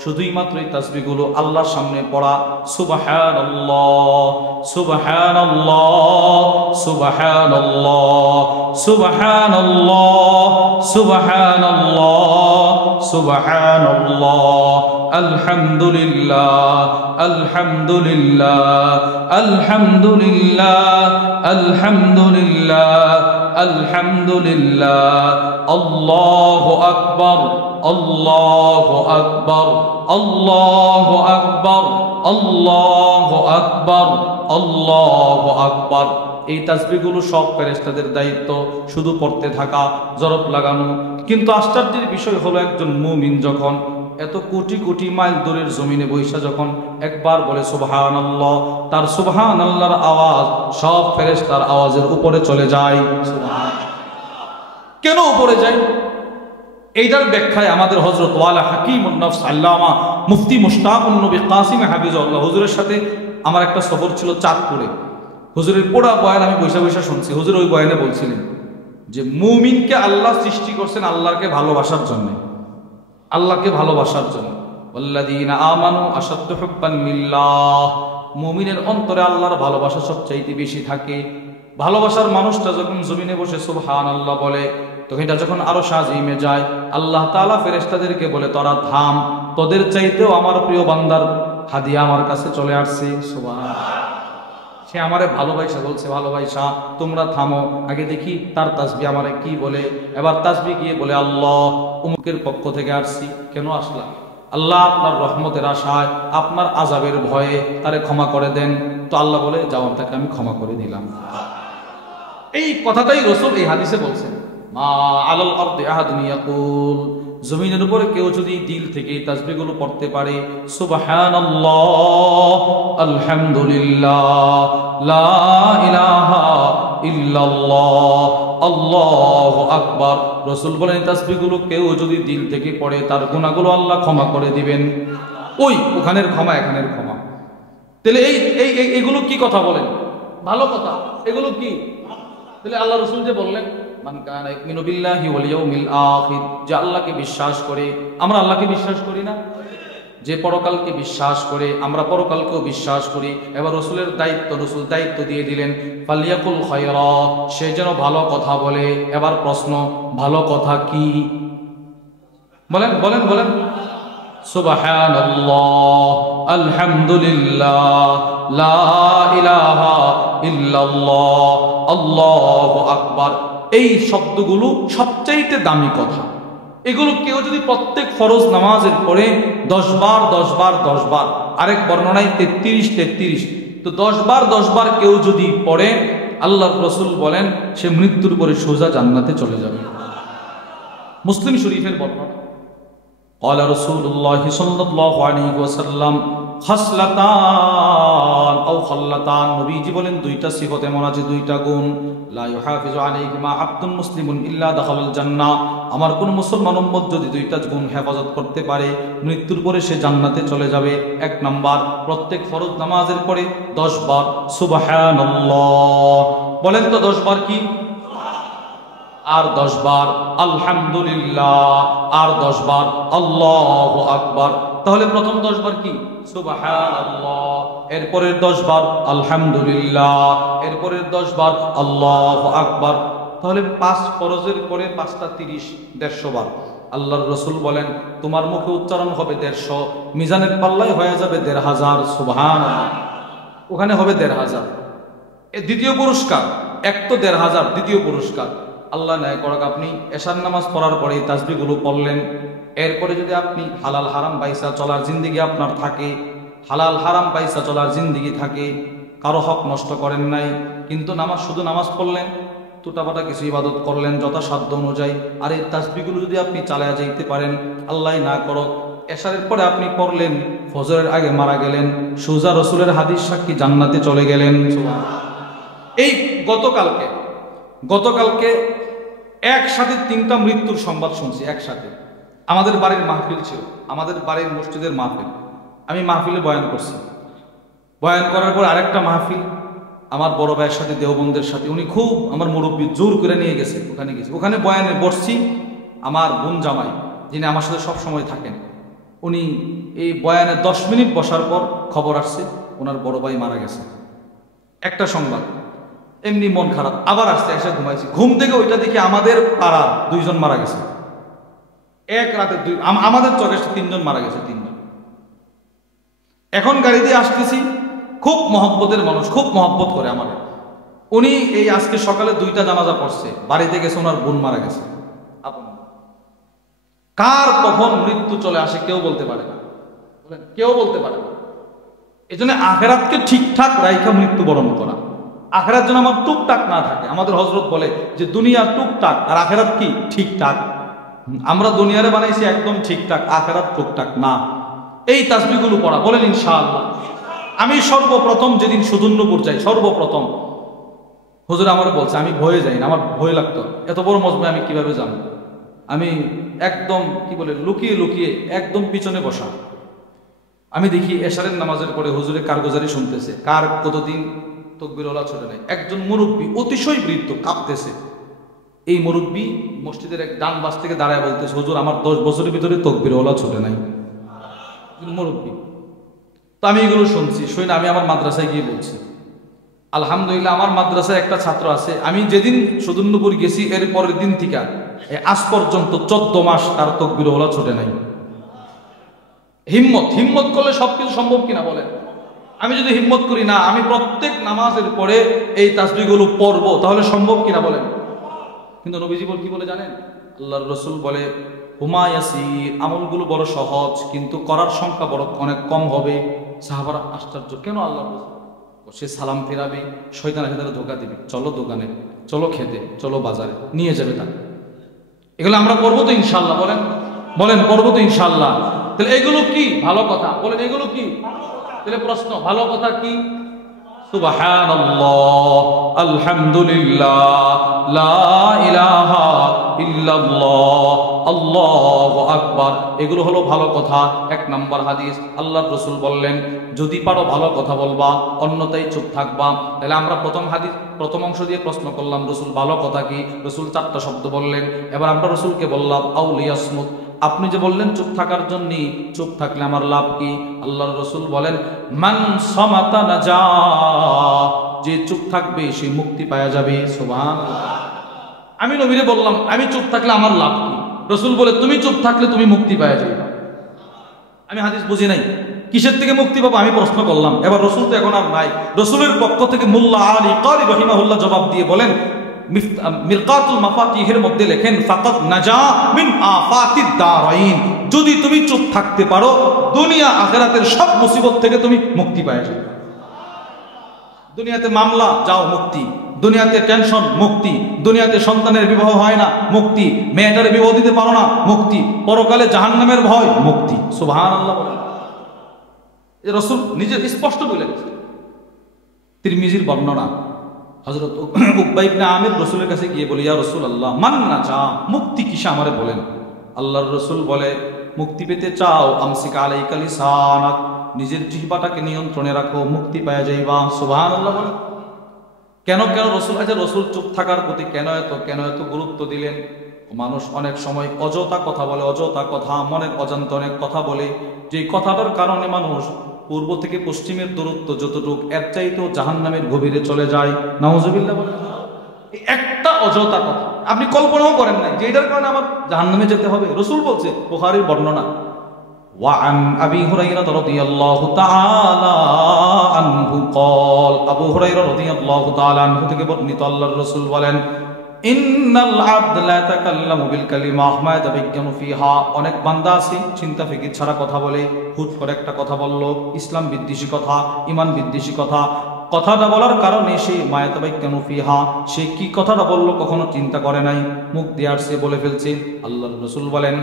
শুধুই মাত্র এই তাসবিহগুলো আল্লাহর সামনে পড়া। সুবহানাল্লাহ সুবহানাল্লাহ সুবহানাল্লাহ সুবহানাল্লাহ সুবহানাল্লাহ সুবহানাল্লাহ আলহামদুলিল্লাহ আলহামদুলিল্লাহ আলহামদুলিল্লাহ আলহামদুলিল্লাহ আলহামদুলিল্লাহ আল্লাহু আকবার আল্লাহু আকবার আল্লাহু আকবার আল্লাহু আকবার আল্লাহু আকবার। এই তাসবিহগুলো সব ফেরেশতাদের দায়িত্ব, শুধু পড়তে থাকা, জরব লাগানো। কিন্তু আশ্চর্যের বিষয় হলো একজন মুমিন যখন এত কোটি কোটি মাইল দূরের জমিনে বৈশা যখন একবার বলে সুবহানাল্লাহ, তার সুবহানাল্লাহর আওয়াজ সব ফেরেশতার আওয়াজের উপরে চলে যায়। কেন উপরে যায়? এইটার ব্যাখ্যায় আমাদের হযরত ওয়ালা হাকিমুন নফস আল্লামা মুফতি মুশতাকুন নবী কাসিম হাফিজাহুল্লাহ হুজুরের সাথে আমার একটা সফর ছিল চাঁদপুরে। হুজুরের পোড়া বয়ান আমি বৈশা বৈশা শুনছি। হুজুর ওই বয়ানে বলছিলেন যে মুমিনকে আল্লাহ সৃষ্টি করছেন আল্লাহকে ভালোবাসার জন্য, আল্লাহকে ভালোবাসার জন্য। ওয়াল্লাযীনা আমানু আশাদ্দু হুব্বান লিল্লাহ, মুমিনের অন্তরে আল্লাহর ভালোবাসা সবচাইতে বেশি থাকে। ভালোবাসার মানুষটা যখন জমিনে বসে সুবহানাল্লাহ বলে, তখন এটা যখন আরো আজিমে যায়, আল্লাহ তাআলা ফেরেশতাদেরকে বলে তোরা থাম, তোদের চাইতেও আমার প্রিয় বান্দার হাদিয়া আমার কাছে চলে আসছে। সুবহানাল্লাহ। সে আমারে ভালোবাসা বলছে, ভালোবাসা তোমরা থামো, আগে দেখি তার তাসবিহ আমারে কি বলে। এবার তাসবিহ গিয়ে বলে আল্লাহ উমুকের পক্ষ থেকে আসছি। কেন আসলাম? আল্লাহ আপনার রহমতের আশায়, আপনার আযাবের ভয়ে তারে ক্ষমা করে দেন। তো আল্লাহ বলে যাও তাকে আমি ক্ষমা করে দিলাম। এই কথাটাই রাসূল এই হাদিসে বলছেন, মা আলাল আরদি আহাদুন ইয়াকুল, জমিনের উপরে কেউ যদি দিল থেকে তাসবিহগুলো পড়তে পারে সুবহানাল্লাহ আলহামদুলিল্লাহ লা ইলাহা ইল্লাল্লাহ আল্লাহু আকবার, রাসূল বলেন তাসবিহগুলো কেউ যদি দিল থেকে পড়ে তার গুনাহগুলো আল্লাহ ক্ষমা করে দিবেন। ওই ওখানের ক্ষমা এখানের ক্ষমা। তাহলে এই এগুলো কি কথা বলেন? ভালো কথা। এগুলো কি? তাহলে আল্লাহ রাসূল যে বললেন মান কানা ইউমিনু বিল্লাহি ওয়াল ইয়াউমিল আখির, যে আল্লাহকে বিশ্বাস করে, আমরা আল্লাহকে বিশ্বাস করি না? যে পরকালকে বিশ্বাস করে, আমরা পরকালকেও বিশ্বাস করি। এবার রাসূলের দায়িত্ব, রাসূল দায়িত্ব দিয়ে দিলেন ফালিয়াকুল খায়রা, সে যেন ভালো কথা বলে। এবার প্রশ্ন, ভালো কথা কি? বলেন বলেন বলেন। সুবহানাল্লাহ আলহামদুলিল্লাহ লা ইলাহা ইল্লাল্লাহ আল্লাহু আকবার। এই শব্দগুলো সবচাইতে দামি কথা। এগুলো কেউ যদি প্রত্যেক ফরজ নামাজের পরে 10 বার 10 বার 10 বার, আরেক বর্ণনায় 33, তো 10 বার 10 বার কেউ যদি পড়ে, আল্লাহর রাসূল বলেন সে মৃত্যুর পরে সোজা জান্নাতে চলে যাবে। মুসলিম শরীফের বর্ণনা, ক্বালা রাসূলুল্লাহ সাল্লাল্লাহু আলাইহি ওয়াসাল্লাম খাসলাতান আও খাল্লাতান, নবীজি বলেন দুইটা সিফত এমন আছে, দুইটা গুণ, লা ইউহাফিজু আলাইহিমা আবদুন মুসলিমুন ইল্লা দাখালাল জান্নাহ, আমার কোন মুসলমান উম্মত যদি দুইটা গুণ হেফাজত করতে পারে মৃত্যুর পরে সে জান্নাতে চলে যাবে। এক নাম্বার, প্রত্যেক ফরজ নামাজের পরে 10 বার সুবহানাল্লাহ বলেন তো, 10 বার কি? আর 10 বার আলহামদুলিল্লাহ, আর 10 বার আল্লাহু আকবার। তাহলে প্রথম 10 বার কি? সুবহানাল্লাহ, এরপরের 10 বার আলহামদুলিল্লাহ, এরপরের 10 বার আল্লাহু আকবার। তাহলে 5 ফরজের পরে 5টা 30, 150 বার। আল্লাহর রাসূল বলেন তোমার মুখে উচ্চারণ হবে 150, মিজানের পাল্লায় হয়ে যাবে 1500। সুবহানাল্লাহ, ওখানে হবে 1500। দ্বিতীয় পুরস্কার, এক তো 1500, দ্বিতীয় পুরস্কার আল্লাহ ন্যায় করক, আপনি এশার নামাজ পড়ার পরে এই তাসবিহগুলো পড়লেন, এরপরে যদি আপনি হালাল হারাম বাইসা চলার জিন্দেগি আপনার থাকে, হালাল হারাম বাইসা চলার জিন্দেগি থাকে, কারো হক নষ্ট করেন নাই, কিন্তু নামাজ শুধু নামাজ পড়লেন, টুটাপাটা কিছু ইবাদত করলেন যথাসাধ্য অনুযায়ী, আর এই তাসবিহগুলো যদি আপনি চালায়া যাইতে পারেন, আল্লাহ না করক এশারের পরে আপনি পড়লেন, ফজরের আগে মারা গেলেন, সুজা রসুলের হাদিস সাক্ষী জান্নাতে চলে গেলেন। এই গতকালকে একসাথে 3টা মৃত্যুর সংবাদ শুনছি একসাথে। আমাদের বাড়ির মাহফিল ছিল, আমাদের বাড়ির মসজিদের মাহফিল, আমি মাহফিলে বয়ান করছি। বয়ান করার পর আরেকটা মাহফিল আমার বড় ভাইয়ের সাথে, দেওবন্দের সাথে, উনি খুব আমার মুরব্বী জোর করে নিয়ে গেছে, ওখানে বয়ানে বসছি। আমার বোন জামাই যিনি আমার সাথে সব সময় থাকেন, উনি এই বয়ানে 10 মিনিট বসার পর খবর আসছে ওনার বড় ভাই মারা গেছে। একটা সংবাদ, এমনি মন খারাপ, আবার আসছে, এসে ঘুমাইছি, ঘুম থেকে ওইটা দেখি আমাদের পাড়ার 2 জন মারা গেছে, এক রাতে আমাদের চোখে 3 জন মারা গেছে, 3 জন। এখন গাড়ি দিয়ে আসতেছি, খুব মহব্বতের মানুষ, খুব মহব্বত করে আমার, উনি এই আজকে সকালে 2টা জানাজা পড়ছে, বাড়িতে গেছে, ওনার বোন মারা গেছে। কার কখন মৃত্যু চলে আসে কেউ বলতে পারে না, কেউ বলতে পারে না। এই জন্য আখেরাতকে ঠিকঠাক রাইখা মৃত্যুবরণ করা, আখেরাত যেন আমার টুকটাক না থাকে। আমাদের হযরত বলে যে দুনিয়া টুকটাক আর আখেরাত কি ঠিকঠাক। আমরা দুনিয়ারে বানাইছি একদম ঠিকঠাক, আখেরাত টুকটাক না। এই তাসবিহগুলো পড়া, বলেন ইনশাআল্লাহ। আমি সর্বপ্রথম যেদিন সুদুন্নপুর যাই, সর্বপ্রথম হুজুর আমার বলছে, আমি ভয়ে যাই না, আমার ভয় লাগতো, এত বড় মজমা আমি কিভাবে জানবো। আমি একদম কি বলে লুকিয়ে লুকিয়ে একদম পিছনে বসা। আমি দেখি এশারের নামাজের পরে হুজুরে কারগুজারি শুনতেছে, কার কতদিন তকবীরওয়ালা ছোটে নাই। একজন মুরব্বী অতিশয় বৃদ্ধ, কাঁপতেছে। এই মুরব্বী মসজিদের এক ডান বাস থেকে দাঁড়ায় বলতেছে, হুজুর আমার 10 বছরের ভিতরে তকবীরওয়ালা ছোটে নাই। মুরব্বী। তো আমি এগুলো শুনছি, শুনে আমি আমার মাদ্রাসায় গিয়ে বলছি, আলহামদুলিল্লাহ আমার মাদ্রাসায় একটা ছাত্র আছে, আমি যেদিন সুদুন্নপুর গেছি এর পরের দিন থেকে আজ পর্যন্ত 14 মাস তার তকবীরওয়ালা ছোটে নাই। হিম্মত করলে সবকিছু সম্ভব কিনা বলেন। আমি যদি হিম্মত করি না, আমি প্রত্যেক নামাজের পরে এই তাসবিহগুলো পড়বো, তাহলে সম্ভব কিনা বলেন। কিন্তু নবীজি কি বলে জানেন, আল্লাহর রাসূল বলে হুমা ইয়াসির, আমলগুলো বড় সহজ কিন্তু করার সংখ্যা বড় অনেক কম হবে। সাহাবারা আশ্চর্য, কেন আল্লাহ রাসূল? সে সালাম ফেরাবে, শয়তান এসে তারা ধোঁকা দিবে, চলো দোকানে, চলো খেতে, চলো বাজারে, নিয়ে যাবে তাকে। এগুলো আমরা করবো তো ইনশাআল্লাহ, বলেন করবো তো ইনশাআল্লাহ। তাহলে এগুলো কি ভালো কথা, বলেন এগুলো কি? তাহলে প্রশ্ন, ভালো কথা কি? সুবহানাল্লাহ, আলহামদুলিল্লাহ, লা ইলাহা ইল্লাল্লাহ, আল্লাহু আকবার, এগুলো হলো ভালো কথা। 1 নম্বর হাদিস, আল্লাহর রাসূল বললেন যদি পারো ভালো কথা বলবা, অন্যথায় চুপ থাকবা। তাহলে আমরা প্রথম অংশ দিয়ে প্রশ্ন করলাম, রাসূল ভালো কথা কি? রাসূল 4টা শব্দ বললেন। এবার আমরা রাসূলকে বললাম আউলিয়াসমুত, আপনি যে বললেন চুপ থাকার জন্য, চুপ থাকলে আমার লাভ কি? আল্লাহর রাসূল বলেন মান সামাতা নাজা, যে চুপ থাকবে সে মুক্তি পাওয়া যাবে। সুবহানাল্লাহ। আমি নবীরে বললাম আমি চুপ থাকলে আমার লাভ কি? রাসূল বলে তুমি চুপ থাকলে তুমি মুক্তি পাওয়া যাবে। আমি হাদিস বুঝি নাই, কিসের থেকে মুক্তি পাবো আমি প্রশ্ন করলাম। এবার রাসূল তো এখন আর নাই। রাসূলের পক্ষ থেকে মুল্লা আলী কারি রাহিমাহুল্লাহ জবাব দিয়ে বলেন, মিরকাতুল মাফাতিহের মধ্যে লেখেন ফাকাত নাজা মিন আফাতিদ দারাইন, যদি তুমি চুপ থাকতে পারো দুনিয়া আখিরাতের সব মুসিবত থেকে তুমি মুক্তি পাওয়া যাবে। দুনিয়াতে মামলা, যাও মুক্তি। দুনিয়াতে টেনশন, মুক্তি। দুনিয়াতে সন্তানের বিবাহ হয় না, মুক্তি। মেয়েটারে বিবাহ দিতে পারো না, মুক্তি। পরকালে জাহান্নামের ভয়, মুক্তি। সুবহানাল্লাহ। রাসূল নিজে স্পষ্ট বলে গেছেন। তিরমিজির বর্ণনা, হযরত উকবা ইবনে আমির রাসূলের কাছে গিয়ে বলে, ইয়া রাসূলুল্লাহ মান নাজা, মুক্তি কিসে আমারে বলেন। আল্লাহর রাসূল বলে, মুক্তি পেতে চাও আমসিক আলাইকা লিসানাক, নিজের জিহ্বাটাকে নিয়ন্ত্রণে রাখো, মুক্তি পাওয়া যাইবা। সুবহানাল্লাহ বলে। কেন রাসূল, আচ্ছা রাসূল চুপ থাকার প্রতি কেন এত গুরুত্ব দিলেন? মানুষ অনেক সময় অযথা কথা বলে, অযথা কথা, মনের অজান্তে অনেক কথা বলে, যে কথাটার কারণে মানুষ পূর্ব থেকে পশ্চিমের দূরত্ব যতটুক, এর চাইতেও জাহান্নামের গভীরে চলে যায়। নাউজুবিল্লাহ বলে। একটা অযথা কথা আপনি কল্পনাও করেন নাই যে এটার কারণে আমার জাহান্নামে যেতে হবে। রাসূল বলছে, বুখারীর বর্ণনা, وعن أبي هريرة رضي الله تعالى عنه قال, আবু হুরায়রা রাদিয়াল্লাহু তাআলা আনহু থেকে বর্ণিত, আল্লাহর রাসূল বলেন, ইন্নাল আবদ লা ইয়াতাকাল্লামু বিল কালিমাহ মা ইয়াতাবায়্যানু ফিহা, অনেক বান্দা আছে চিন্তা ফিকির ছাড়া কথা বলে, হুট করে একটা কথা বলল, ইসলাম বিদ্বেষী কথা, ঈমান বিদ্বেষী কথা, কথাটা বলার কারণে সে মা ইয়াতাবায়্যানু ফিহা, সে কি কথাটা বলল কখনো চিন্তা করে নাই, মুখ দিয়ে আসছে বলে ফেলছে। আল্লাহর রাসূল বলেন,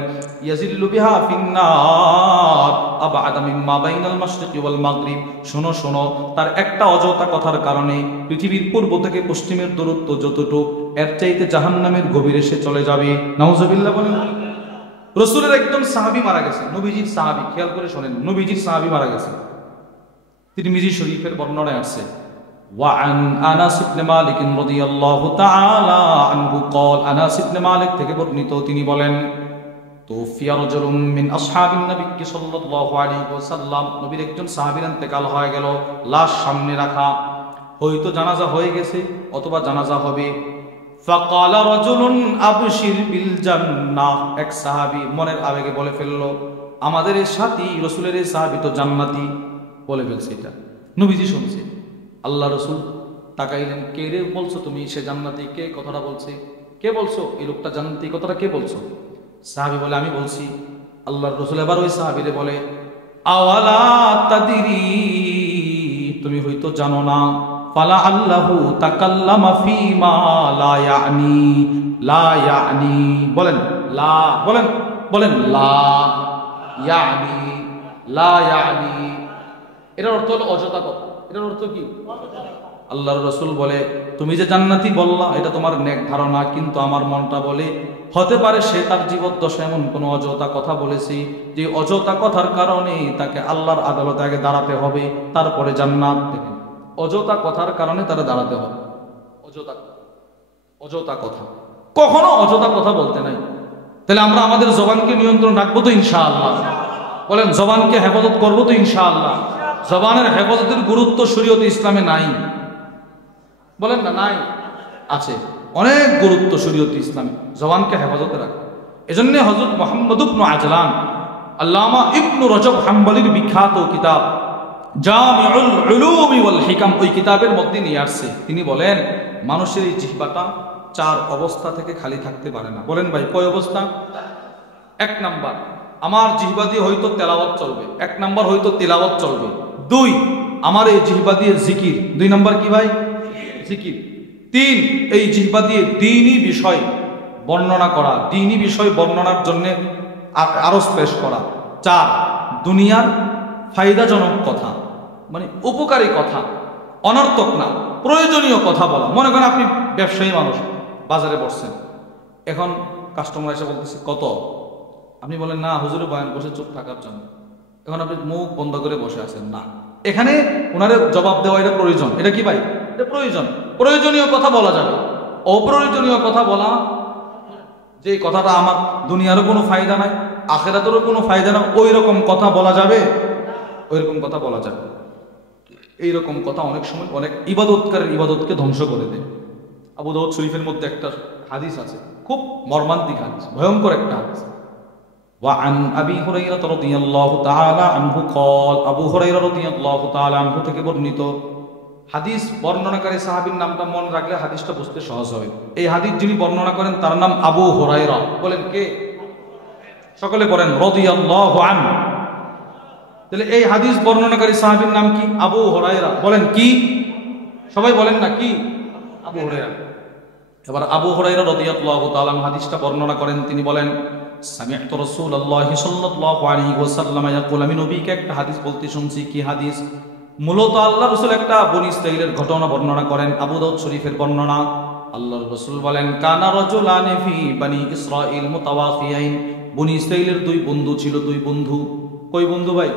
ইয়াজিল্লু বিহা ফিন্নার আবআদা মিম্মা বাইনাল মাশরিকি ওয়াল মাগরিব, শোনো, তার একটা অযথা কথার কারণে পৃথিবীর পূর্ব থেকে পশ্চিমের দূরত্ব যতটুক, এর চাইতে জাহান্নামের গভীরে সে চলে যাবে। নাউজুবিল্লাহ বলেন। রাসূলের একজন সাহাবী মারা গেছে, নবীজির সাহাবী, খেয়াল করে শোনেন, নবীজির সাহাবী মারা গেছে। তিরমিজি শরীফের বর্ণনায় আছে, ওয়ান আনাস ইবনে মালিক রাদিয়াল্লাহু তাআলা আনহু قال, আনাস ইবনে মালিক থেকে বর্ণিত, তিনি বলেন, তুফিয়া রাজুলুম মিন আসহাবিন নবী সাল্লাল্লাহু আলাইহি ওয়াসাল্লাম, নবীর একজন সাহাবীর ইন্তেকাল হয়ে গেল, লাশ সামনে রাখা, হয়তো জানাজা হয়ে গেছে অথবা জানাজা হবে। ফাকালা রাজুলুন আবশির বিল জান্নাহ, এক সাহাবী মনের আবেগে বলে ফেললো, আমাদের এই সাথী রাসূলের এই সাহাবী তো জান্নাতি, বলে ফেলছে। এটা নবীজি শুনছে। আল্লাহ রাসূল তাকাইলেন, কে রে বলছো তুমি সে জান্নাতি? কে কথাটা বলছে? কে বলছো এই লোকটা জান্নাতি? কথাটা কে বলছো? সাহাবী বলে, আমি বলছি। আল্লাহর রাসূল এবার ওই সাহাবীরে বলে, আওয়ালা তাদরি, তুমি হয়তো জানো না, ফালা আল্লাহু তাকাল্লামা ফিমা লা ইয়ানি, বলেন লা, বলেন লা ইয়ানি, এটার অর্থ হলো অযথা কথা। এটার অর্থ কি? আল্লাহর রাসূল বলে, তুমি যে জান্নাতি বললা এটা তোমার নেক ধারণা, কিন্তু আমার মনটা বলে হতে পারে সে তার জীবদ্দশায় এমন কোনো অযথা কথা বলেছে যে অযথা কথার কারণে তাকে আল্লাহর আদালতে আগে দাঁড়াতে হবে, তারপরে জান্নাত। দেখেন, অযথা কথার কারণে তারা দাঁড়াতে হবে। অযথা কথা, কখনো অযথা কথা বলতে নাই। তাহলে আমরা আমাদের জবানকে নিয়ন্ত্রণ রাখবো তো ইনশাআল্লাহ? বলেন, জবানকে হেফাজত করবো তো ইনশাআল্লাহ? জবানের হেফাজতের গুরুত্ব শরীয়ত ইসলামে নাই? বলেন না, নাই? আছে, অনেক গুরুত্ব শরীয়ত ইসলামে জবানকে হেফাজতে রাখে। এজন্য হযরত মুহাম্মদ ইবনে আজলান, আল্লামা ইবনে রজব হাম্বলির বিখ্যাত কিতাব জামিউল উলুম ওয়াল হিকাম, ওই কিতাবের মধ্যে নিয়ে আসছে। তিনি বলেন, মানুষের এই জিহ্বাটা 4 অবস্থা থেকে খালি থাকতে পারে না। বলেন ভাই, কয় অবস্থা? 1 নাম্বার, আমার জিহ্বা দিয়ে হয়তো তেলাওয়াত চলবে। 1 নাম্বার, হয়তো তেলাওয়াত চলবে। 2, আমার এই জিহ্বা দিয়ে জিকির। 2 নাম্বার কি ভাই? জিকির। 3, এই জিহ্বা দিয়ে দ্বীনি বিষয় বর্ণনা করা, দ্বীনি বিষয় বর্ণনার জন্য আরজ পেশ করা। 4, দুনিয়ার ফায়দাজনক কথা, মানে উপকারী কথা, অনর্থক না, প্রয়োজনীয় কথা বলা। মনে করেন আপনি ব্যবসায়ী মানুষ, বাজারে বসছেন, এখন কাস্টমার এসে বলতেছে কত, আপনি বলেন না হুজুরে বয়ান বসে চুপ থাকার জন্য। এখন আপনি মুখ বন্ধ করে বসে আছেন না, এখানে ওনারে জবাব দেওয়া এটা প্রয়োজন। এটা কি ভাই? এটা প্রয়োজন। প্রয়োজনীয় কথা বলা যাবে, অপ্রয়োজনীয় কথা বলা, যে কথাটা আমার দুনিয়ারও কোনো ফায়দা নাই, আখিরাতেরও কোনো ফায়দা নাই, ওই রকম কথা বলা যাবে? ওই রকম কথা বলা যাবে। এইরকম কথা অনেক সময় অনেক ইবাদতকারীর ইবাদতকে ধ্বংস করে দেয়। আবু দাউদ শরীফের মধ্যে একটা হাদিস আছে, খুব মর্মান্তিক হাদিস, ভয়ঙ্কর একটা হাদিস। وعن أبي هريرة رضي الله تعالى عنه قال, আবু হুরায়রা রাদিয়াল্লাহু তাআলা আনহু থেকে বর্ণিত। হাদিস বর্ণনাকারী সাহাবীর নামটা মনে রাখলে হাদিসটা বুঝতে সহজ হবে। এই হাদিস যিনি বর্ণনা করেন তার নাম আবু হুরায়রা। বলেন কে? সকলে বলেন রাদিয়াল্লাহু আনহু। তাহলে এই হাদিস বর্ণনাকারী সাহাবীর নাম কি? আবু হুরায়রা। বলেন কি? সবাই বলেন না কি? আবু হুরায়রা। এবার আবু হুরায়রা রাদিয়াল্লাহু তাআলা হাদিসটা বর্ণনা করেন, তিনি বলেন, সামি'তু রাসূলুল্লাহি সাল্লাল্লাহু আলাইহি ওয়াসাল্লাম ইয়াকুল, আমি নবীকে একটা হাদিস বলতে শুনছি। কি হাদিস? মূলত আল্লাহ রাসূল একটা বনী ইসরাঈলের ঘটনা বর্ণনা করেন, আবু দাউদ শরীফের বর্ণনা। আল্লাহর রাসূল বলেন, কানা রাজুলানি ফি বনী ইসরাঈল মুতাওয়াফিয়াইন, বনী ইসরাঈলের দুই বন্ধু ছিল, দুই বন্ধু। কই বন্ধু ভাই?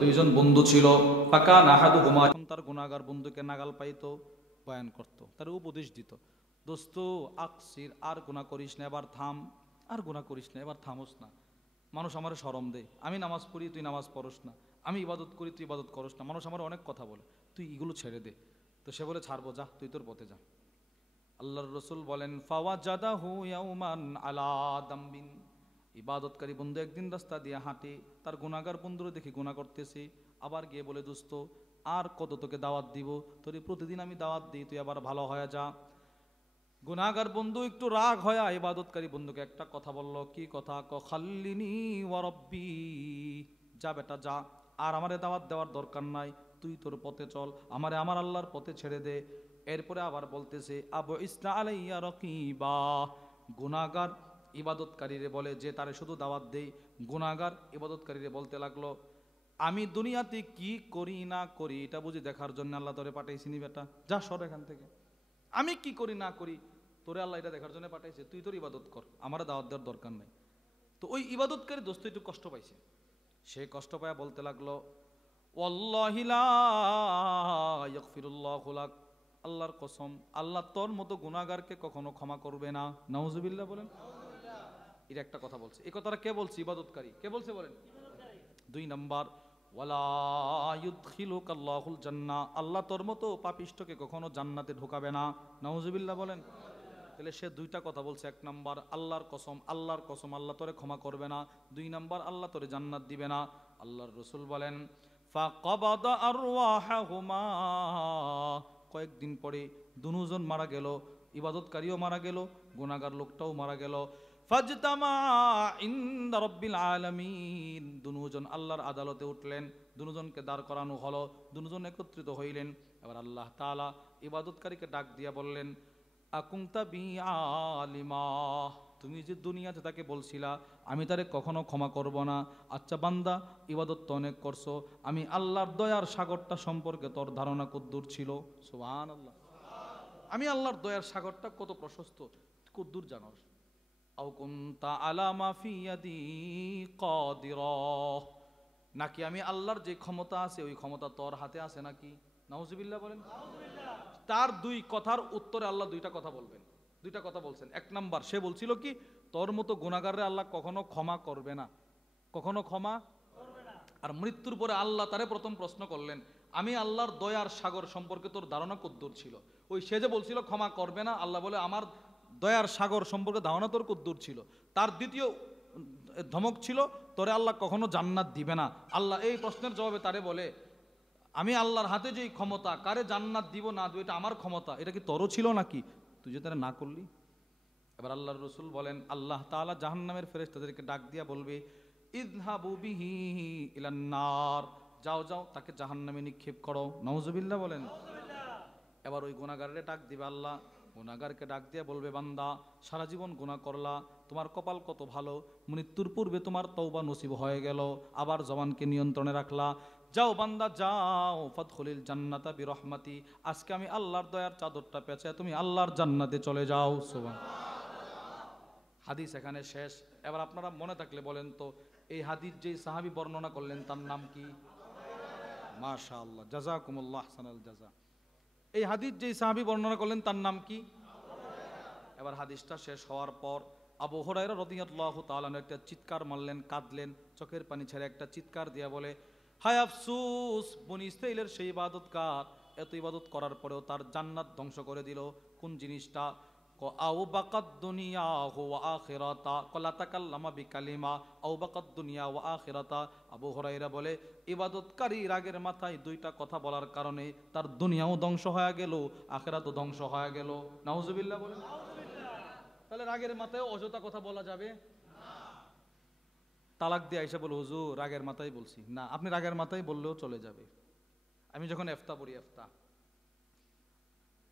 দুইজন বন্ধু ছিল। ফাকানা আহাদুহুমা, তার গুনাহগার বন্ধুকে নাগাল পাইতো, বয়ান করত, তার উপদেশ দিত, দোস্ত আকসির, আর গুনাহ করিস না, এবার থাম, আর গুনাহ করিস না, এবার থামোস না। মানুষ আমার শরম দেয়, আমি নামাজ পড়ি তুই নামাজ পড়স না, আমি ইবাদত করি তুই ইবাদত করস না, মানুষ আমার অনেক কথা বলে, তুই এগুলো ছেড়ে দে। তো সে বলে, ছাড়বো, যা তুই তোর পথে যা। আল্লাহর রাসূল বলেন, ফাওয়াজাদাহু ইয়াউমান আলা দামবিন, ইবাদতকারী বন্ধু একদিন রাস্তা দিয়ে হাঁটে, তার গুনাহগার বন্ধুরে দেখি গুনাহ করতেছে, আবার গিয়ে বলে, দোস্ত আর কত তোকে দাওয়াত দিব, তোরে প্রতিদিন আমি দাওয়াত দিই, তুই আবার ভালো হয়ে যা। গুনাহগার বন্ধু একটু রাগ হয়ে ইবাদতকারী বন্ধুকে একটা কথা বলল। কি কথা? খাল্লিনি ওয়া রব্বি, যা বেটা যা, আর আমারে দাওয়াত দেওয়ার দরকার নাই, তুই তোর পথে চল, আমারে আমার আল্লাহর পথে ছেড়ে দে। এরপরে আবার বলতেছে, আবু ইসনা আলাইয়া রাকিবা, গুনাহগার ইবাদতকারীরে বলে, যে তারে শুধু দাওয়াত দেই, গুনাহগার ইবাদতকারীরে বলতে লাগলো, আমি দুনিয়াতে কি করি না করি এটা বুঝি দেখার জন্য আল্লাহ তোরে পাঠাইছিনি বেটা, যা সর এখান থেকে, আমি কি করি না করি তোরে আল্লাহ এটা দেখার জন্য পাঠাইছে, তুই তোর ইবাদত কর, আমার দাওয়াত দেওয়ার দরকার নাই। তো ওই ইবাদতকারী দোস্ত একটু কষ্ট পাইছে, সে কষ্ট পায়া বলতে লাগলো, ওয়াল্লাহি লা ইয়াগফিরুল্লাহু লাক, আল্লাহর কসম আল্লাহ তোর মতো গুনাহগারকে কখনো ক্ষমা করবে না। নাউজুবিল্লাহ বলেন। এটা একটা কথা বলছে। এই কথাটা কে বলছে? ইবাদতকারী। কে বলছে বলেন? দুই নাম্বার, ওয়ালা ইউদখিলুকাল্লাহুল জান্নাহ, আল্লাহ তোর মতো পাপিষ্ঠকে কখনো জান্নাতে ঢোকাবে না। নাউজুবিল্লাহ বলেন। তাহলে সে দুইটা কথা বলছে। এক নাম্বার, আল্লাহর কসম, আল্লাহর কসম আল্লাহ তোরে ক্ষমা করবে না। দুই নাম্বার, আল্লাহ তোরে জান্নাত দিবে না। আল্লাহর রাসূল বলেন, ফাকাবাদা আরওয়াহুমা, কয়েকদিন পরে দুজন মারা গেল, ইবাদতকারীও মারা গেল, গুনাহগার লোকটাও মারা গেল। ফাজতামা ইনদা রাব্বিল আলামিন, দুজন আল্লাহর আদালতে উঠলেন, দুজনকে দাঁড় করানো হলো, দুজন একত্রিত হইলেন। এবার আল্লাহ তাআলা ইবাদতকারীকে ডাক দিয়া বললেন, আকুমতা বি আলিমা, তুমি যে দুনিয়াতে তাকে বলছিলা আমি তারে কখনো ক্ষমা করব না, আচ্ছা বান্দা ইবাদত তো অনেক করছো, আমি আল্লাহর দয়ার সাগরটা সম্পর্কে তোর ধারণা কদ্দূর ছিল? সুবহানাল্লাহ। আমি আল্লাহর দয়ার সাগরটা কত প্রশস্ত কদ্দূর জানোস? আও কুনতা আলা মা ফি ইয়াদি কাদিরা, নাকি আমি আল্লাহর যে ক্ষমতা আছে ওই ক্ষমতা তোর হাতে আছে নাকি? নাউজুবিল্লাহ বলেন। তার দুই কথার উত্তরে আল্লাহ দুইটা কথা বলবেন, দুইটা কথা বলছেন। এক নাম্বার, সে বলছিল কি, তোর মতো গুনাহগাররে আল্লাহ কখনো ক্ষমা করবে না, কখনো ক্ষমা করবে না। আর মৃত্যুর পরে আল্লাহ তারে প্রথম প্রশ্ন করলেন, আমি আল্লাহর দয়ার সাগর সম্পর্কে তোর ধারণা কদ্দূর ছিল? ওই সে যে বলছিল ক্ষমা করবে না, আল্লাহ বলে আমার দয়ার সাগর সম্পর্কে ধারণা তোর কদ্দূর ছিল? তার দ্বিতীয় ধমক ছিল, তোরে আল্লাহ কখনো জান্নাত দিবে না। আল্লাহ এই প্রশ্নের জবাবে তারে বলে, আমি আল্লাহর হাতে যেই ক্ষমতা, কারে জান্নাত দিব না দিব এটা আমার ক্ষমতা, এটা কি তোরও ছিল নাকি? তুই যে তারা না করলি। এবার আল্লাহর রাসূল বলেন, আল্লাহ তাআলা জাহান্নামের ফেরেশতাদেরকে ডাক দিয়া বলবে, ইযহাবু বিহি ইলান নার, যাও যাও তাকে জাহান্নামে নিক্ষেপ করো। নাউজুবিল্লাহ বলেন। এবার ওই গুনাহগারকে ডাক দিবে আল্লাহ, গুনাহগারকে ডাক দিয়ে বলবে, বান্দা সারা জীবন গুনাহ করলা, তোমার কপাল কত ভালো, মৃত্যুর পূর্বে তোমার তওবা নসিব হয়ে গেল, আবার জবানকে নিয়ন্ত্রণে রাখলা, যাও বান্দা যাও, ফাদখুলিল জান্নাতা বিরহমাতি, আজকে আমি আল্লাহর দয়ার চাদরটা পেঁচে তুমি আল্লাহর জান্নাতে চলে যাও। সুবহানাল্লাহ। হাদিস এখানে শেষ। এবার আপনারা মনে থাকলে বলেন তো, এই হাদিস যেই সাহাবী বর্ণনা করলেন তার নাম কি? মাশাআল্লাহ, জাযাকুমুল্লাহ আহসানাল জাযা। এই হাদিস যেই সাহাবী বর্ণনা করলেন তার নাম কি? এবার হাদিসটা শেষ হওয়ার পর আবু হুরায়রা রাদিয়াল্লাহু তাআলা একটা চিৎকার মারলেন, কাঁদলেন, চোখের পানি ছেড়ে একটা চিৎকার দিয়া বলে, হায় আফসোস, বনী ইসরাঈলের সেই ইবাদতকার এত ইবাদত করার পরেও তার জান্নাত ধ্বংস করে দিল। কোন জিনিসটা? আও বাকাত দুনিয়া ওয়া আখিরাতা, কলা তাকাল্লামা বিকালিমা আও বাকাত দুনিয়া ওয়া আখিরাতা। আবু হুরায়রা বলে, ইবাদতকারী রাগের মাথায় দুইটা কথা বলার কারণে তার দুনিয়াও ধ্বংস হয়ে গেল, আখিরাতও ধ্বংস হয়ে গেল। নাউজুবিল্লাহ বলেন। তাহলে রাগের মাথায় অযথা কথা বলা যাবে না। তালাক দিয়ে আইসা বলে, হুজুর রাগের মাথায় বলছি না, আপনি রাগের মাথায় বললেও চলে যাবে। আমি যখন ইফতা পড়ি, ইফতা,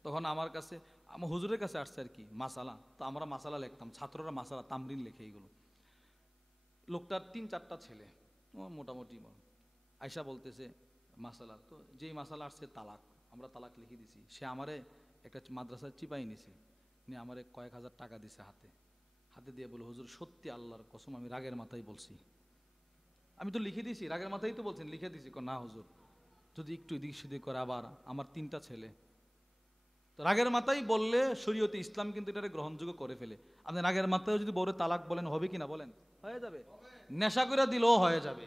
তখন আমার কাছে, আমার হুজুরের কাছে আসছে আর কি মাসালা, তো আমরা মাসালা লিখতাম, ছাত্ররা মাসালা তামরিন লেখে, এইগুলো লোকটার 3-4টা ছেলে, মোটামুটি আয়সা বলতেছে মাসালা, তো যেই মাসালা আসছে তালাক, আমরা তালাক লিখে দিছি। সে আমারে একটা মাদ্রাসার চিপাই নিছে, নিয়ে আমারে কয়েক হাজার টাকা দিছে হাতে দিয়ে বলে, হুজুর সত্যি আল্লাহর কসম আমি রাগের মাথায় বলছি, আমি তো লিখে দিছি, রাগের মাথায় তো বলছেন, লিখে দিছি। না হুজুর, যদি একটু এদিক সেদিক করে, আবার আমার 3টা ছেলে, তো রাগের মাথায় বললে শরীয়তে ইসলাম কিন্তু এটাকে গ্রহণযোগ্য করে ফেলে। আপনি রাগের মাথায় যদি বউরে তালাক বলেন, হবে কিনা বলেন? হয়ে যাবে। নেশা করে দিলেও হয়ে যাবে।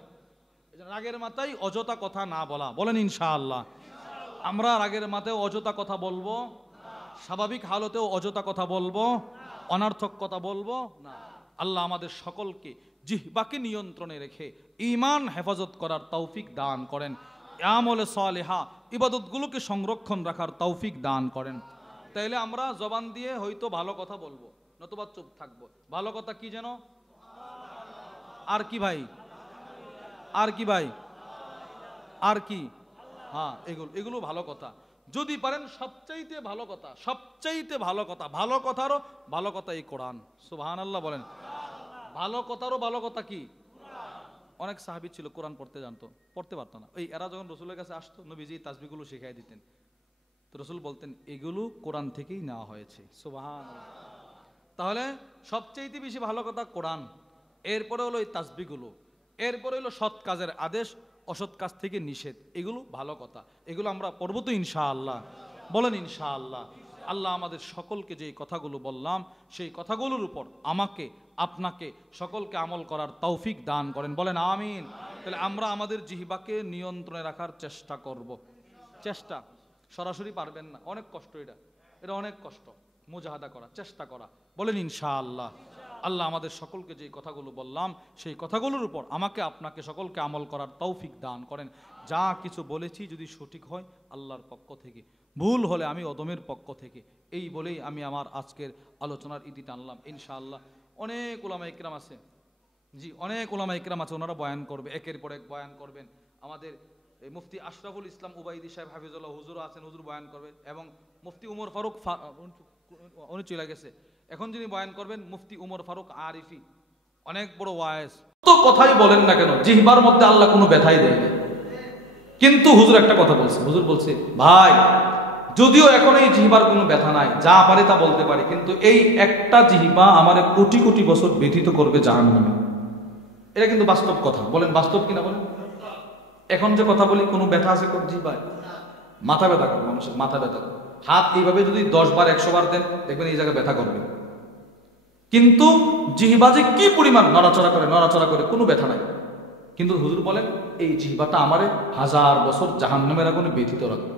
রাগের মাথায় অযথা কথা না বলা, বলেন ইনশাআল্লাহ। আমরা রাগের মাথায় অযথা কথা বলবো, স্বাভাবিক হালতেও অযথা কথা বলবো, অনার্থক কথা বলবো না। আল্লাহ আমাদের সকলকে জিহ্বাকে নিয়ন্ত্রণে রেখে ঈমান হেফাজত করার তৌফিক দান করেন, আমলে সালেহা ইবাদতগুলোকে সংরক্ষণ রাখার তৌফিক দান করেন। তাইলে আমরা জবান দিয়ে হয়তো ভালো কথা বলবো, নতুবা চুপ থাকবো। ভালো কথা কি যেন? আর কি ভাই? আর কি ভাই? আর কি? হ্যাঁ, এগুলো ভালো কথা। যদি পারেন সবচাইতে ভালো কথা, সবচাইতে ভালো কথা, ভালো কথারও ভালো কথা এই কোরআন। সুবহানাল্লাহ বলেন। ভালো কথারও ভালো কথা কি? অনেক সাহাবী ছিল কোরআন পড়তে জানতো, পড়তে পারতো না। এরা যখন রসুলের কাছে আসতো, নবীজি তাসবিহগুলো শিখাই দিতেন। তো রসুল বলতেন, এগুলো কোরআন থেকেই নেওয়া হয়েছে। সুবহানাল্লাহ। তাহলে সবচাইতে বেশি ভালো কথা কোরআন, এরপরে হলো এই তাসবিহগুলো, এরপরে হলো সৎ কাজের আদেশ, অসৎ কাজ থেকে নিষেধ, এগুলো ভালো কথা। এগুলো আমরা পড়বো তো ইনশাআল্লাহ? বলেন ইনশাআল্লাহ। আল্লাহ আমাদের সকলকে যে কথাগুলো বললাম, সেই কথাগুলোর উপর আমাকে, আপনাকে, সকলকে আমল করার তৌফিক দান করেন, বলেন আমিন। তাহলে আমরা আমাদের জিহ্বাকে নিয়ন্ত্রণে রাখার চেষ্টা করব। চেষ্টা, সরাসরি পারবেন না, অনেক কষ্ট, এটা অনেক কষ্ট। মুজাহাদা করা, চেষ্টা করা, বলেন ইনশাআল্লাহ। আল্লাহ আমাদের সকলকে যে কথাগুলো বললাম, সেই কথাগুলোর উপর আমাকে, আপনাকে, সকলকে আমল করার তৌফিক দান করেন। যা কিছু বলেছি যদি সঠিক হয় আল্লাহর পক্ষ থেকে, ভুল হলে আমি অদমের পক্ষ থেকে। এই বলেই আমি আমার আজকের আলোচনার ইতি টানলাম ইনশাআল্লাহ। অনেক উলামা ইকরাম আছে, জি অনেক উলামা ইকরাম আছে, ওনারা বয়ান করবে, একের পর এক বয়ান করবেন। আমাদের মুফতি আশরাফুল ইসলাম উবাইদি সাহেব হাফিজুল্লাহ হুজুর আছেন, হুজুর বয়ান করবে। এবং মুফতি উমর ফারুক, উনি চলে গেছে, এখন যিনি বয়ান করবেন মুফতি উমর ফারুক আরিফি, অনেক বড় ওয়াইজ। তো কথাই বলেন না কেন, জিহ্বার মধ্যে আল্লাহ কোনো ব্যথাই দেয় না। কিন্তু হুজুর একটা কথা বলছে, হুজুর বলছে, ভাই যদিও এখন এই জিহ্বার কোনো ব্যথা নাই, যা পারে তা বলতে পারি, কিন্তু এই একটা জিহ্বা আমার কোটি কোটি বছর ব্যথিত করবে জাহান্নামে। এটা কিন্তু বাস্তব কথা, বলেন বাস্তব কিনা বলেন? এখন যে কথা বলি, কোনো ব্যথা আছে কোন জিহ্বায়? মাথা ব্যথা করে, মানুষের মাথা ব্যথা করে। হাত এইভাবে যদি 10 বার 100 বার দেন, দেখবেন এই জায়গায় ব্যথা করবে। কিন্তু জিহ্বা যে কি পরিমাণ নড়াচড়া করে, কোনো ব্যথা নাই। কিন্তু হুজুর বলেন, এই জিহ্বাটা আমারে 1000 বছর জাহান্নামের আগুনে ব্যথিত রাখবে।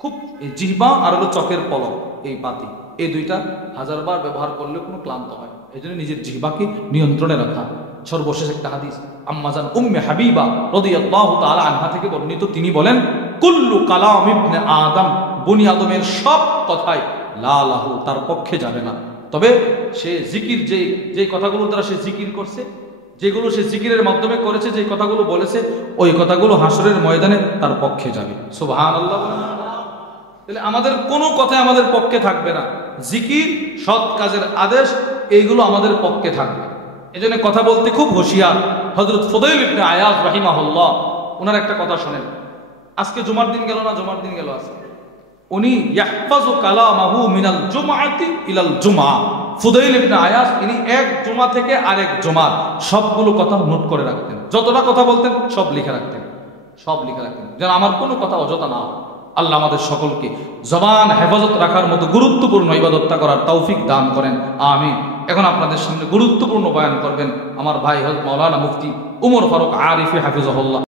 খুব এই জিহ্বা আর হলো চোখের পলক, এই পাতি, এই দুইটা 1000 বার ব্যবহার করলে কোনো ক্লান্ত হয়। এই জন্য নিজের জিহ্বাকে নিয়ন্ত্রণে রাখা। সর্বশেষ একটা হাদিস আম্মাজান উম্মে হাবিবা রাদিয়াল্লাহু তাআলা আনহা থেকে বর্ণিত, তিনি বলেন, কুল্লু কালাম ইবনে আদম, বনি আদমের সব কথাই লা লাহু, তার পক্ষে যাবে না। তবে সে জিকির, যে কথাগুলো দ্বারা সে জিকির করছে, যেগুলো সে জিকিরের মাধ্যমে করেছে, যে কথাগুলো বলেছে, ওই কথাগুলো হাসরের ময়দানে তার পক্ষে যাবে। সুবহানাল্লাহ। তাহলে আমাদের কোনো কথা আমাদের পক্ষে থাকবে না। জিকির, সৎ কাজের আদেশ, এইগুলো আমাদের পক্ষে থাকবে। এজন্য কথা বলতে খুব হুঁশিয়ার। হযরত ফুদাইল ইবনে আয়াজ রাহিমাহুল্লাহ, ওনার একটা কথা শোনেন। আজকে জুমার দিন গেল না, জুমার দিন গেল আজকে। উনি ইয়াহফাজু কালামাহু মিনাল জুমআতি ইলাল জুমআ, ফুদাইল ইবনে আয়াজ, ইনি এক জুমা থেকে আরেক জুমার সবগুলো কথা নোট করে রাখতেন। যতটা কথা বলতেন সব লিখে রাখতেন, যেন আমার কোনো কথা অযথা না হয়। আল্লাহ আমাদের সকলকে জবান হেফাজত রাখার মতো গুরুত্বপূর্ণ ইবাদতটা করার তৌফিক দান করেন, আমিন। এখন আপনাদের সামনে গুরুত্বপূর্ণ বয়ান করবেন আমার ভাই হযরত মাওলানা মুফতি উমর ফারুক আরিফি হাফিজাহুল্লাহ।